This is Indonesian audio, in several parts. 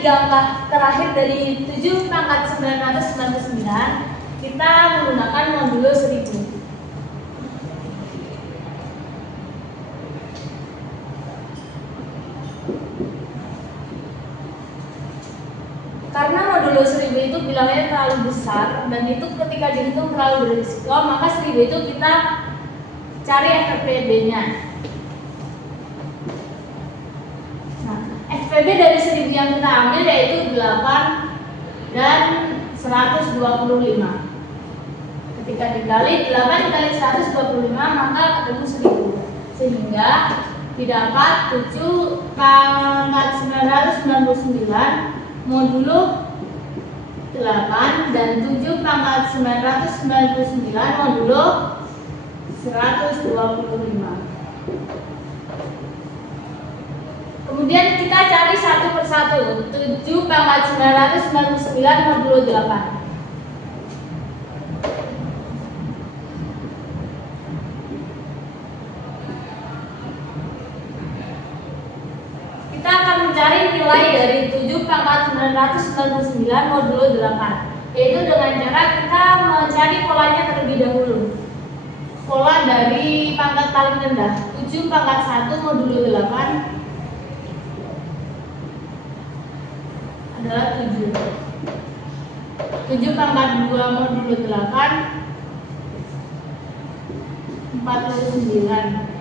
3 angka terakhir dari 7 pangkat 999 kita menggunakan modulo 1000. Karena modulo 1000 itu bilangnya terlalu besar dan itu ketika dihitung terlalu berisiko, maka 1000 itu kita cari FPB-nya. Nah, FPB dari 1000 yang kita ambil yaitu 8 dan 125. Ketika dikali 8 dikali 125 maka ketemu 1000. Sehingga didapat 7 pangkat 999 modulo 8 dan 7 pangkat 999 modulo 125. Kemudian kita cari satu persatu. 7 pangkat 999 modulo 8. Kita akan mencari nilai dari 7 pangkat 999 modulo 8, yaitu dengan cara kita mencari polanya terlebih dahulu. Pola dari pangkat paling rendah, 7 pangkat 1 modulo 8 adalah 7. 7 pangkat 2 modulo 8 49.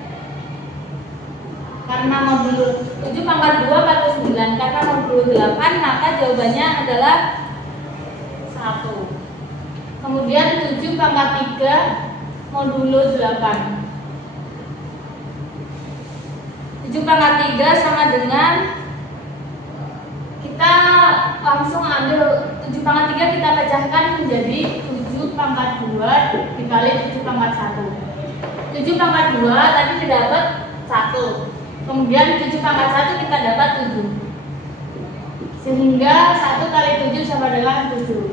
Karena modulo 7 pangkat 2 49, karena modulo 8 maka jawabannya adalah 1. Kemudian 7 pangkat 3 modulo 8. 7 pangkat 3 sama dengan, kita langsung ambil 7 pangkat 3 kita pecahkan menjadi 7 pangkat 2 dikali 7 pangkat 1. 7 pangkat 2 tadi didapat 1. Kemudian 7 pangkat 1 kita dapat 7. Sehingga 1 kali 7 sama dengan 7.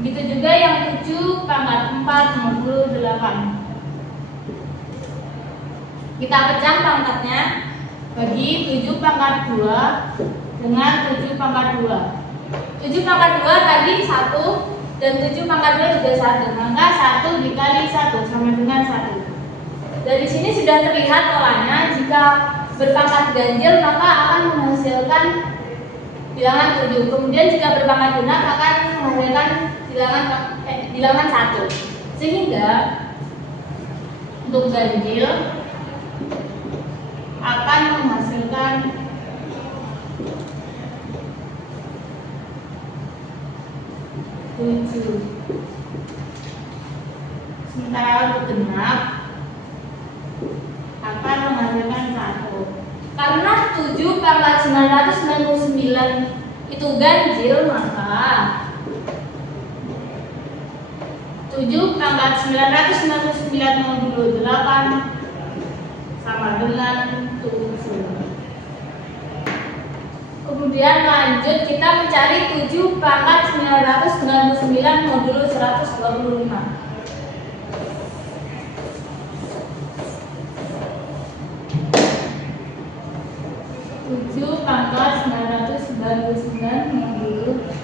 Begitu juga yang 7 pangkat 4 modulo 8. Kita pecah pangkatnya bagi 7 pangkat 2 dengan 7 pangkat 2. 7 pangkat 2 tadi 1 dan 7 pangkat 2 juga 1. Maka 1 dikali 1 sama dengan 1. Dari sini sudah terlihat polanya. Jika berpangkat ganjil maka akan menghasilkan bilangan 7. Kemudian jika berpangkat genap akan menghasilkan bilangan 1. Sehingga untuk ganjil akan menghasilkan 7. Sementara untuk genap akan menghasilkan 1. Karena 7 pangkat 999 itu ganjil, maka 7 pangkat 999 modulo 8 sama dengan 7. Kemudian lanjut kita mencari 7 pangkat 999 modulo 125. 7 pangkat 999 modulo 125.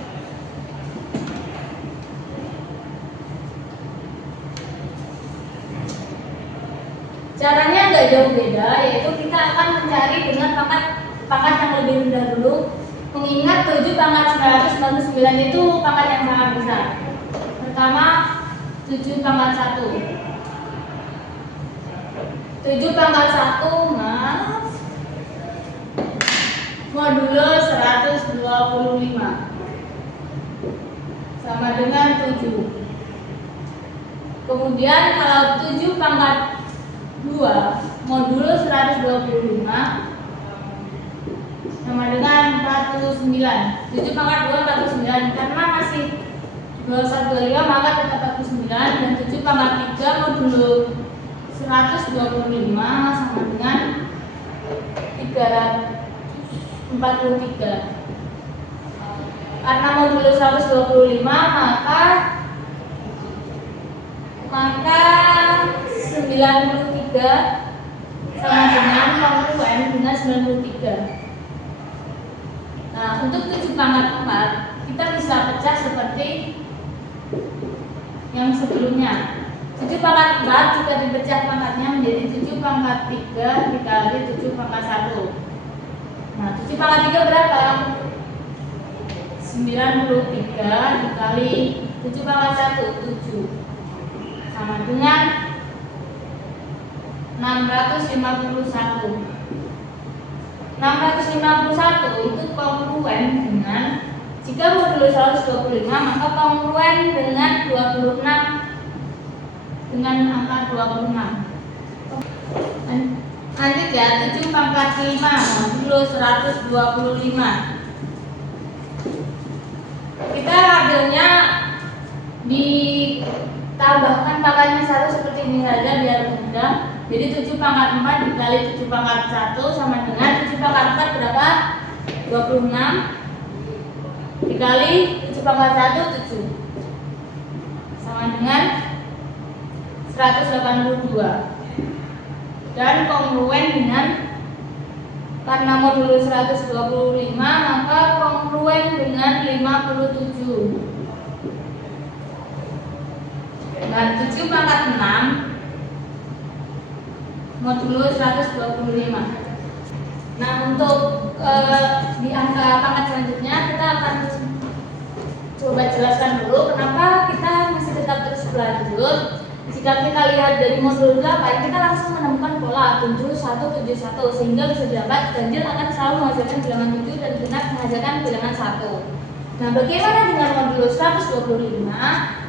Caranya nggak jauh beda, yaitu kita akan mencari dengan pangkat yang lebih rendah dulu. Mengingat 7 pangkat 999 itu pangkat yang sangat besar. Pertama 7 pangkat 1. 7 pangkat 1 modulo 125 sama dengan 7. Kemudian kalau 7 pangkat 2 modulo 125 sama dengan 49. 7 pangkat 2 49, karena masih 125 maka tetap 49. Dan 7 pangkat 3 modulo 125 sama dengan 343. Karena modulo 125 maka 93 sama dengan kongruen dengan 93. Nah, untuk 7 pangkat 4 kita bisa pecah seperti yang sebelumnya. 7 pangkat 4 jika dipecah pangkatnya menjadi 7 pangkat 3 dikali 7 pangkat 1. Nah, 7 pangkat 3 berapa? 93 dikali 7 pangkat 1, 7. Sama dengan 651. 651 itu kongruen dengan, jika modulus 125 maka kongruen dengan 26, dengan angka 26. Lanjut ya, 7 pangkat 5 modulus 125. Kita hasilnya ditambahkan pangkatnya 1 seperti ini saja biar mudah. Jadi 7 pangkat 4 dikali 7 pangkat 1 sama dengan 7 pangkat 4 berapa? 26 dikali 7 pangkat 1, 7 sama dengan 182. Dan kongruen dengan, karena modulus 125 maka kongruen dengan 57. Nah, 7 pangkat 6 modulus 125. Nah, untuk di angka pangkat selanjutnya kita akan coba jelaskan dulu kenapa kita masih tetap terus berlanjut. Jika kita lihat dari modul 8 kita langsung menemukan pola 7171 sehingga bisa didapat ganjil akan selalu menghasilkan bilangan 7 dan genap menghasilkan bilangan 1. Nah, bagaimana dengan modulus 125?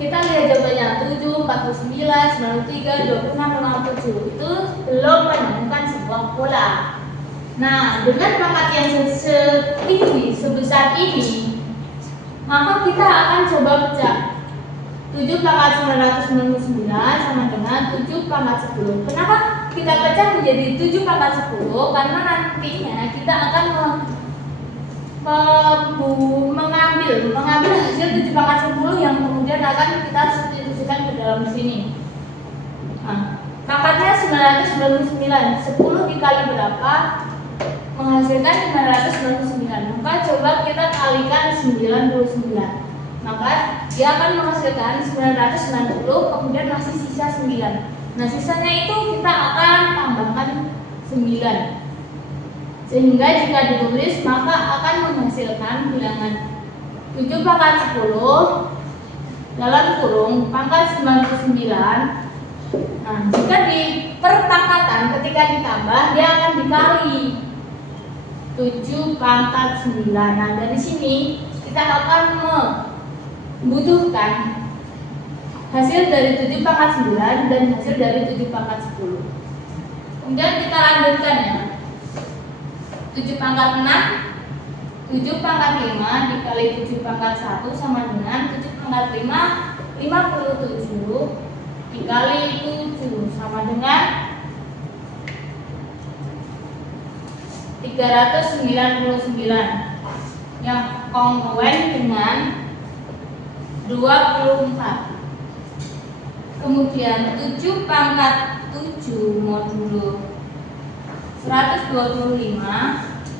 Kita lihat jawabannya 7, 49, 93, 26, 57. Itu belum menemukan sebuah pola. Nah, dengan pangkat yang setinggi sebesar ini, maka kita akan coba pecah. 7 pangkat 999 sama dengan 7 pangkat 10. Kenapa kita pecah menjadi 7 pangkat 10? Karena nantinya kita akan mengambil hasil 7 pangkat 10 yang kemudian akan kita substitusikan ke dalam sini. Nah, pangkatnya 999, 10 dikali berapa? Menghasilkan 999. Maka coba kita kalikan 99. Maka dia akan menghasilkan 990, kemudian masih sisa 9. Nah, sisanya itu kita akan tambahkan 9. Sehingga jika ditulis maka akan menghasilkan bilangan 7 pangkat 10 dalam kurung pangkat 99. Nah, jika di perpangkatan ketika ditambah dia akan dikali 7 pangkat 9. Nah, dari sini kita akan membutuhkan hasil dari 7 pangkat 9 dan hasil dari 7 pangkat 10. Kemudian kita lanjutkan ya. 7 pangkat 6, 7 pangkat 5 dikali 7 pangkat 1 sama dengan 7 pangkat 5, 57 dikali 7 sama dengan 399 yang kongruen dengan 24. Kemudian 7 pangkat 7 modulo 125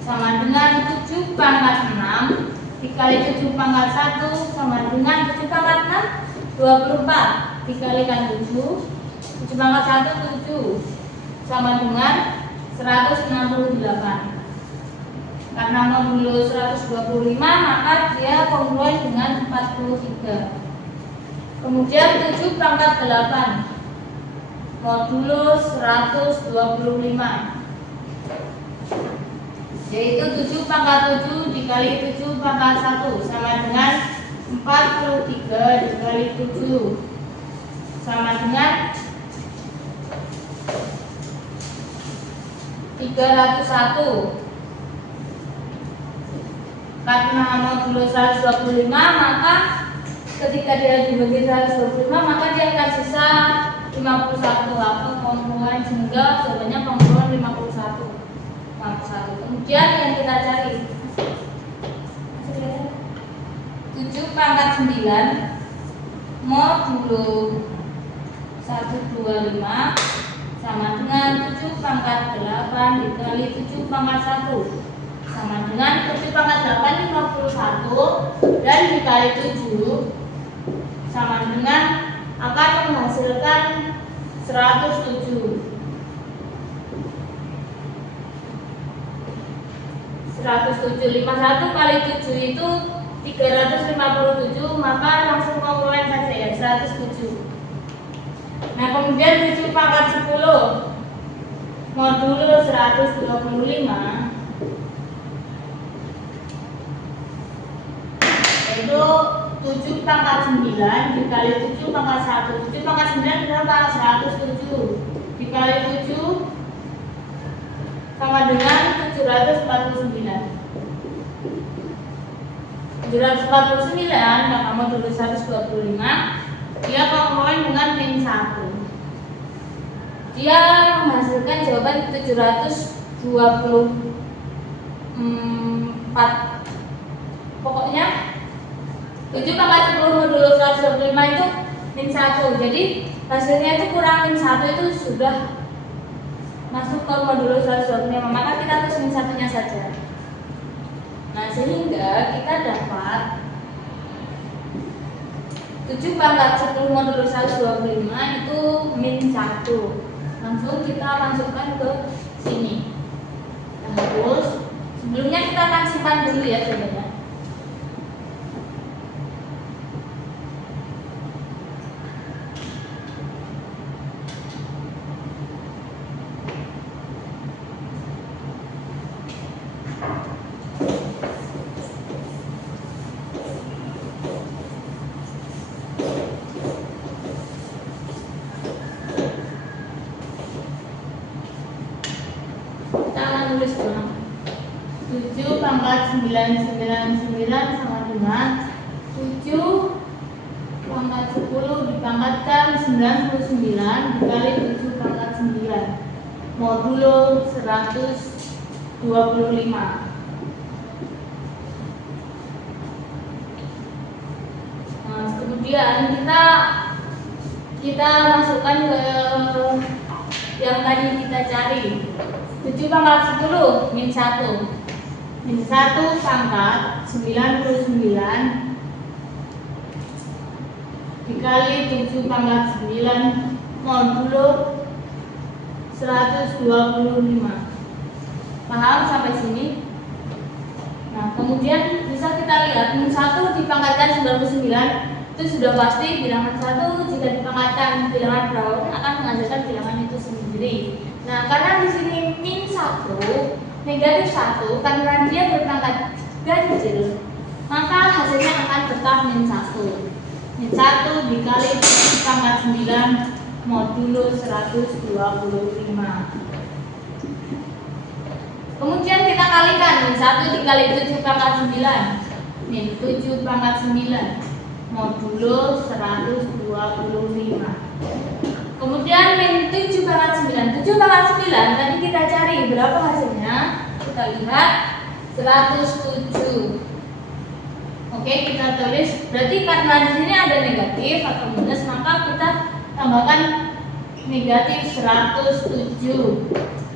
sama dengan 7 pangkat 6 dikali 7 pangkat 1 sama dengan 7 pangkat 6, 24 dikalikan 7, 7 pangkat 1, 7 sama dengan 168. Karena modulo 125 maka dia kongruen dengan 43. Kemudian 7 pangkat 8 modulo 125 yaitu 7 pangkat 7 dikali 7 pangkat 1 sama dengan 43 dikali 7 sama dengan 301. Karena modulo 125 maka ketika dia dibagi 125 maka dia akan sisa 51 atau kongruen sehingga jawabannya kongruen 51. Kemudian yang kita cari 7 pangkat 9 modulo 125 sama dengan 7 pangkat 8 dikali 7 pangkat 1 sama dengan 7 pangkat 8 51 dan dikali 7 sama dengan akan menghasilkan 107. 107 51 kali 7 itu 357, maka langsung kongruen saja ya 107. Nah kemudian 7 pangkat 10 modulo 125 itu 7 pangkat 9 dikali 7 pangkat 1. 7 pangkat 9 berapa? 107 dikali 7 sama dengan 749. 749 maka modulo 125 dia kongruen dengan min 1. Dia menghasilkan jawaban 724. Pokoknya 7 pangkat 10 modulo 125 itu min 1. Jadi hasilnya itu kurang min 1 itu sudah masuk ke modulo 125. Maka kita tulis min 1-nya saja. Nah sehingga kita dapat 7 pangkat 10 modulo 125 itu min 1. Langsung kita masukkan ke sini. Nah, terus sebelumnya kita akan simpan dulu ya saudara. Tulis ulang 7 pangkat 999 sama dengan 7 pangkat 10 dipangkatkan 99 dikali 7 pangkat 9 modulo 125. Nah kemudian kita masukkan ke yang tadi kita cari 7 pangkat 10 min 1 min 1 pangkat 99 dikali 7 pangkat 9 modulo 125. Paham sampai sini? Nah kemudian bisa kita lihat min 1 dipangkatkan 99 itu sudah pasti bilangan 1 jika dipangkatkan bilangan berapapun akan menghasilkan bilangan itu sendiri. Nah, karena di sini min 1 negatif 1 karena dia berpangkat ganjil, maka hasilnya akan tetap min 1. Min 1 dikali pangkat 9 modulo 125. Kemudian kita kalikan min 1 dikali 7 pangkat 9 min 7 pangkat 9 modulo 125. Kemudian min 7 pangkat 9. 7 pangkat 9 tadi kita cari berapa hasilnya? Kita lihat 107. Oke, kita tulis. Berarti karena di sini ada negatif atau minus, maka kita tambahkan negatif 107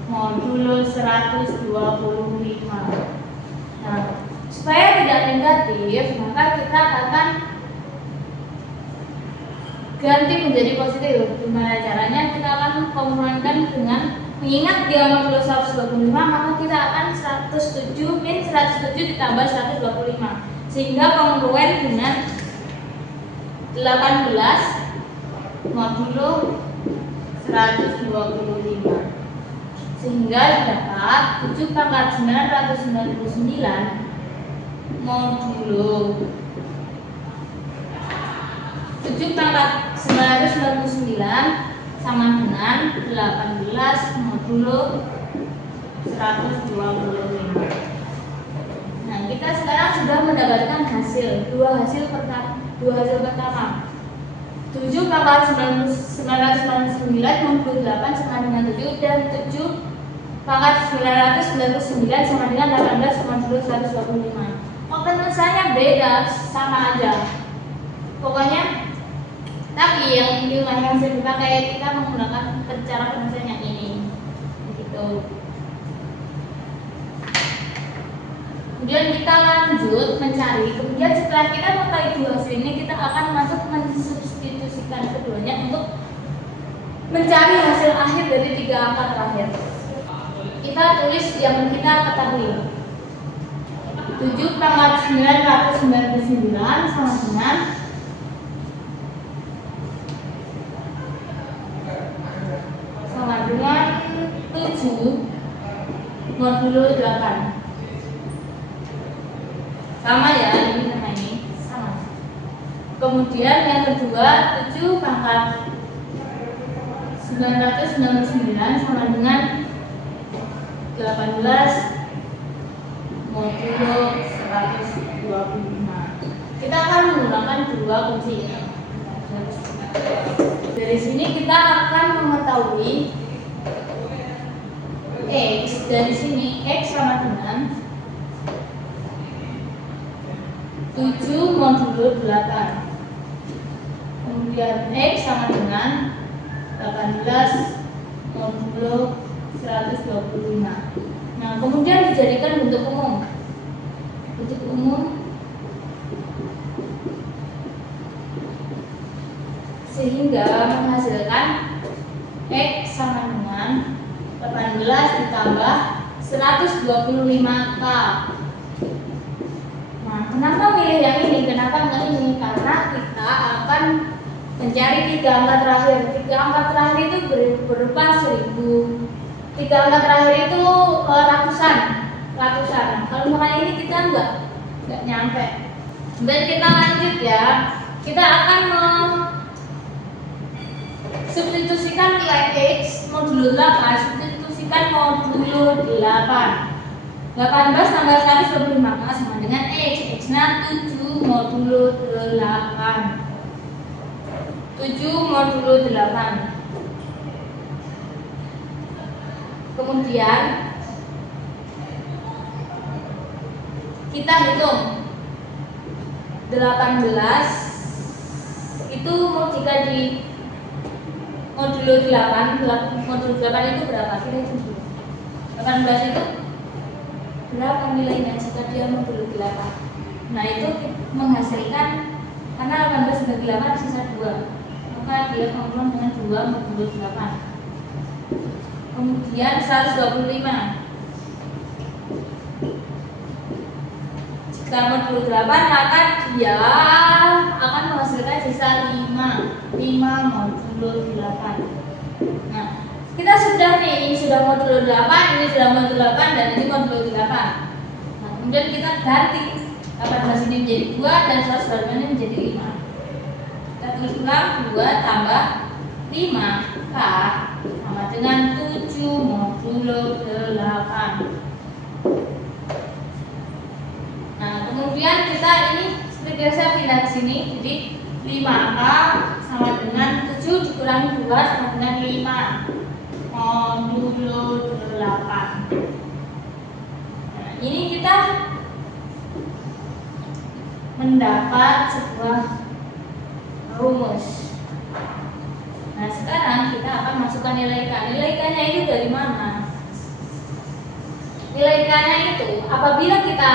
modulo 125. Nah, supaya tidak negatif, maka kita akan ganti menjadi positif. Gimana caranya? Kita akan kongruen dengan mengingat dia modulo 125, maka kita akan 107 min 107 ditambah 125 sehingga kongruen dengan 18 modulo 125 sehingga dapat 7 pangkat 999 modulo 7 pangkat 999 sama dengan 18 modulo 125. Nah, kita sekarang sudah mendapatkan dua hasil pertama. 7 pangkat 999 sama dengan 7 dan 7 pangkat 999 sama dengan 18 modulo 125. Penulisannya beda, sama aja. Pokoknya tapi yang di yang saya dipakai kita menggunakan cara penulisan yang ini, begitu. Kemudian kita lanjut mencari. Kemudian setelah kita mengetahui dua hasil ini, kita akan masuk mensubstitusikan keduanya untuk mencari hasil akhir dari tiga angka terakhir. Kita tulis yang kita ketahui. 7 pangkat 999 sama dengan 7 modulo 8. Sama ya, ini sama ini sama. Kemudian yang kedua 7 pangkat 999 sama dengan 18 modulo 125. Kita akan menggunakan dua kunci. Dari sini kita akan mengetahui X. Dari sini X sama dengan 7 modulo 8. Kemudian X sama dengan 18 modulo 125. Nah, kemudian dijadikan bentuk umum. Bentuk umum sehingga menghasilkan X sama dengan 18 ditambah 125K. Nah, kenapa milih yang ini? Kenapa enggak ini? Karena kita akan mencari tiga angka terakhir. Tiga angka terakhir itu berupa 1000. Tiga angka terakhir itu ratusan. Nah, kalau misalnya ini kita enggak nyampe. Dan kita lanjut ya. Kita akan substitusikan nilai X modulo 8, substitusikan modulo 8. 18 tambah 125 sama dengan X. X-nya 7 modulo 8. 7 modulo 8. Kemudian kita hitung 18 itu jika di modulo 8 itu berapa? Kita hitung dulu. 18 itu berapa nilainya jika dia modulo 8? Nah, itu menghasilkan, karena 18 bagi 8 sisa 2, maka dia komponen dengan 2 modulo 8. Kemudian 125. Jika modulo 8, maka dia akan menghasilkan sisa 5 modulo 8. Nah, kita sudah nih, ini sudah modulo 8, ini sudah modulo 8, dan ini modulo 8. Nah, kemudian kita ganti 18 ini menjadi 2 dan 125 ini menjadi 5. Kita tulis ulang 2 tambah 5K sama dengan 7 modulo 8. Nah, kemudian kita ini seperti biasa pindah ke sini, jadi 5K sama dengan 7 dikurangi 2 sama dengan 5 modulo 8. Nah, ini kita mendapat sebuah rumus. Nah, sekarang kita akan masukkan nilai K. Nilai K-nya itu dari mana? Nilai K-nya itu apabila kita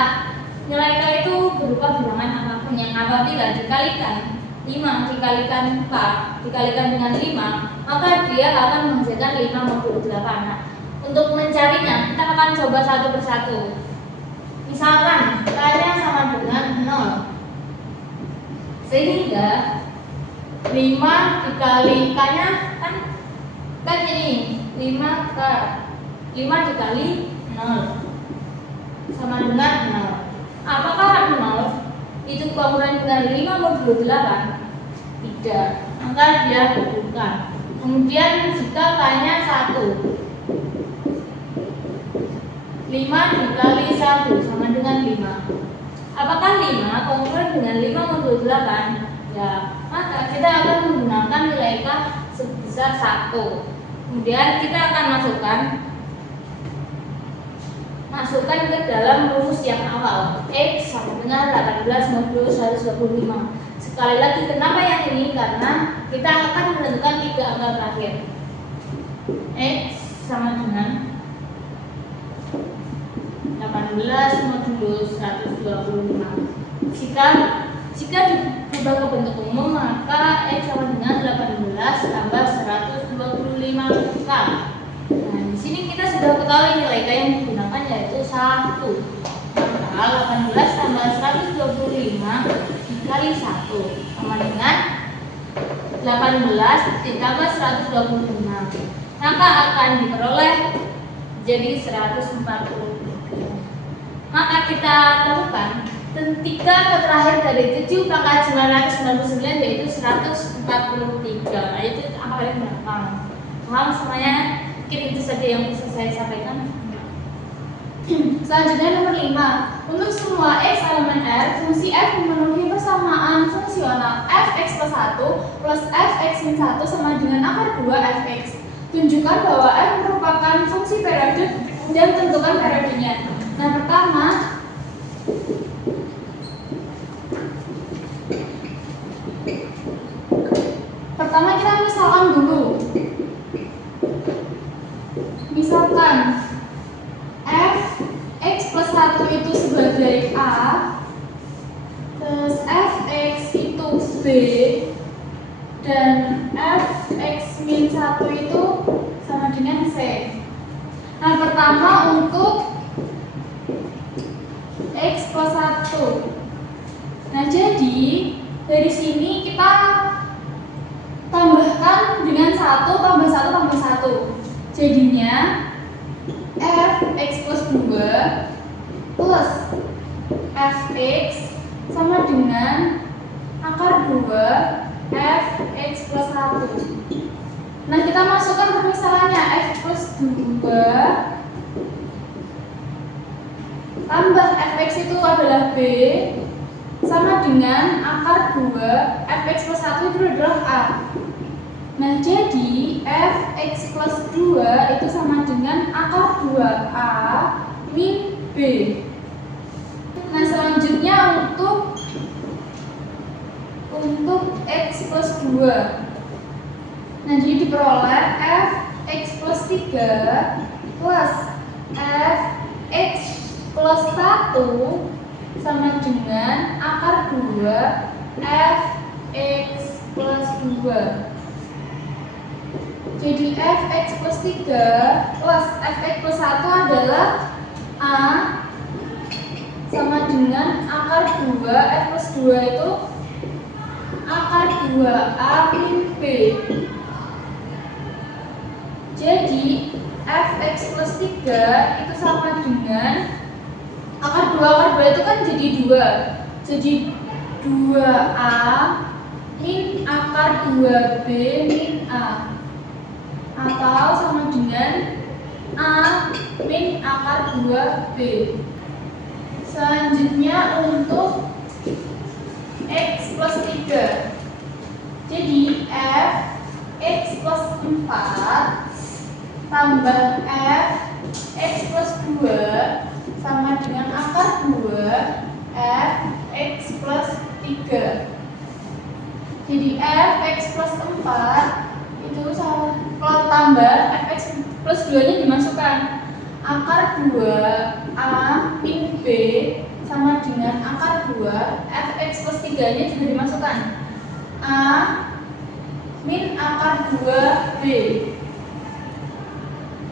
nilai K itu berupa bilangan apapun yang apabila dikalikan 5 dikalikan 4 dikalikan dengan 5, maka dia akan menghasilkan 5 modulo 8. Nah, untuk mencarinya kita akan coba satu persatu. Misalkan K-nya sama dengan 0, sehingga 5 dikali K-nya kan ini 5K, 5 dikali 0 sama dengan 0. Apakah 0 itu komponen dengan 5 modulo 8? Tidak, maka dia bukan. Kemudian jika K-nya 1, 5 dikali 1 sama dengan 5. Apakah 5 komponen dengan 5 modulo 8? Ya, maka kita akan menggunakan nilai K sebesar 1. Kemudian kita akan masukkan ke dalam rumus yang awal. X sama dengan 18 modulo 125. Sekali lagi, kenapa yang ini? Karena kita akan menentukan 3 angka terakhir. X sama dengan 18 18 modulus 125. Jika diubah ke bentuk umum, maka X sama dengan 18 tambah 125K. Nah, di sini kita sudah ketahui nilai K yang digunakan yaitu 1. Maka 18 tambah 125 dikali 1 sama dengan 18 ditambah 125. Maka akan diperoleh jadi 140. Maka kita temukan ketika terakhir dari 7 pangkat 999 yaitu 143. Nah, itu angka paling gampang. Paham semuanya? Mungkin itu saja yang bisa saya sampaikan. Selanjutnya nomor 5. Untuk semua X elemen R, fungsi f memenuhi persamaan fungsional fx plus 1 plus fx min 1 sama dengan akar 2 fx. Tunjukkan bahwa f merupakan fungsi periodik dan tentukan periodenya. Nah, pertama kita misalkan dulu. Misalkan fx plus 1 itu sebagai A, terus fx itu B, dan fx min 1 itu sama dengan C. Nah, pertama untuk x plus 1. Nah, jadi dari sini kita tambahkan dengan 1 tambah 1 tambah 1. Jadinya fx plus 2 plus fx sama dengan akar 2 fx plus 1. Nah, kita masukkan permisalannya f plus 2 tambah fx itu adalah b sama dengan akar 2 fx plus 1 itu adalah a. Nah, jadi fx plus 2 itu sama dengan akar 2a min b. Nah, selanjutnya untuk x plus 2. Nah, jadi diperoleh fx plus 3 plus fx plus 1 sama dengan akar 2 fx plus 2. Jadi fx plus 3 plus fx plus 1 adalah a sama dengan akar 2 f plus 2 itu akar 2a min b. Jadi fx plus 3 itu sama dengan akar 2 itu kan jadi 2. Jadi 2a min akar 2b min a, atau sama dengan a min akar 2b. Selanjutnya untuk x plus 3. Jadi f x plus 4 tambah f x plus 2 sama dengan akar 2 f x plus 3. Jadi f x plus 4 itu kalau tambah fx plus 2 nya dimasukkan, akar 2a min b sama dengan akar 2 fx plus 3 nya juga dimasukkan, a min akar 2b.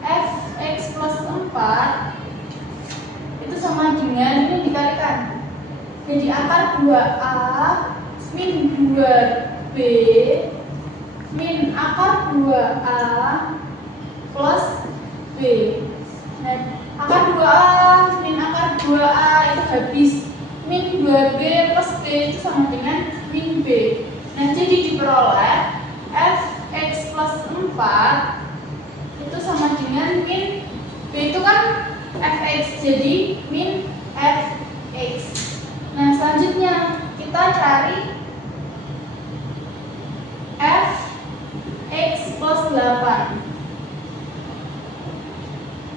Fx plus 4 itu sama dengan ini dikalikan, jadi akar 2a min 2b min akar 2a plus b. Nah, akar 2a min akar 2a itu habis, min 2b plus b itu sama dengan min b. Nah, jadi diperoleh fx plus 4 itu sama dengan min b itu kan fx, jadi min fx. Nah, selanjutnya kita cari fx plus 8.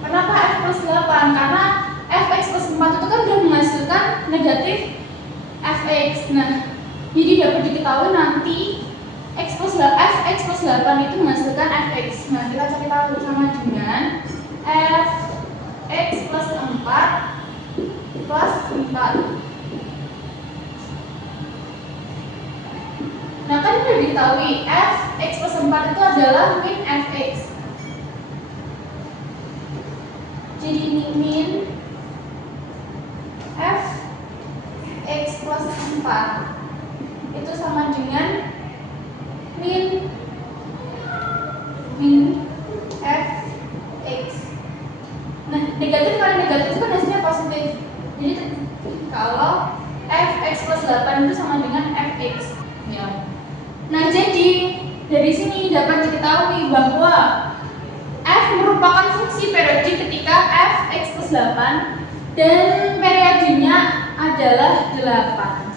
Kenapa f plus 8? Karena fx plus 4 itu kan sudah menghasilkan negatif fx. Nah, jadi dapat diketahui nanti fx plus 8 itu menghasilkan fx. Nah, kita cari tahu sama dengan fx plus 4 plus 4. Nah kan sudah diketahui fx plus 4 itu adalah min fx. Jadi ini min fx plus 4 itu sama dengan min fx. Nah, negatif kali negatif itu kan hasilnya positif. Jadi kalau fx plus 8 itu sama dengan fx. Ya. Nah, jadi dari sini dapat diketahui bahwa f merupakan fungsi periodik ketika fx plus 8 dan periodenya adalah 8.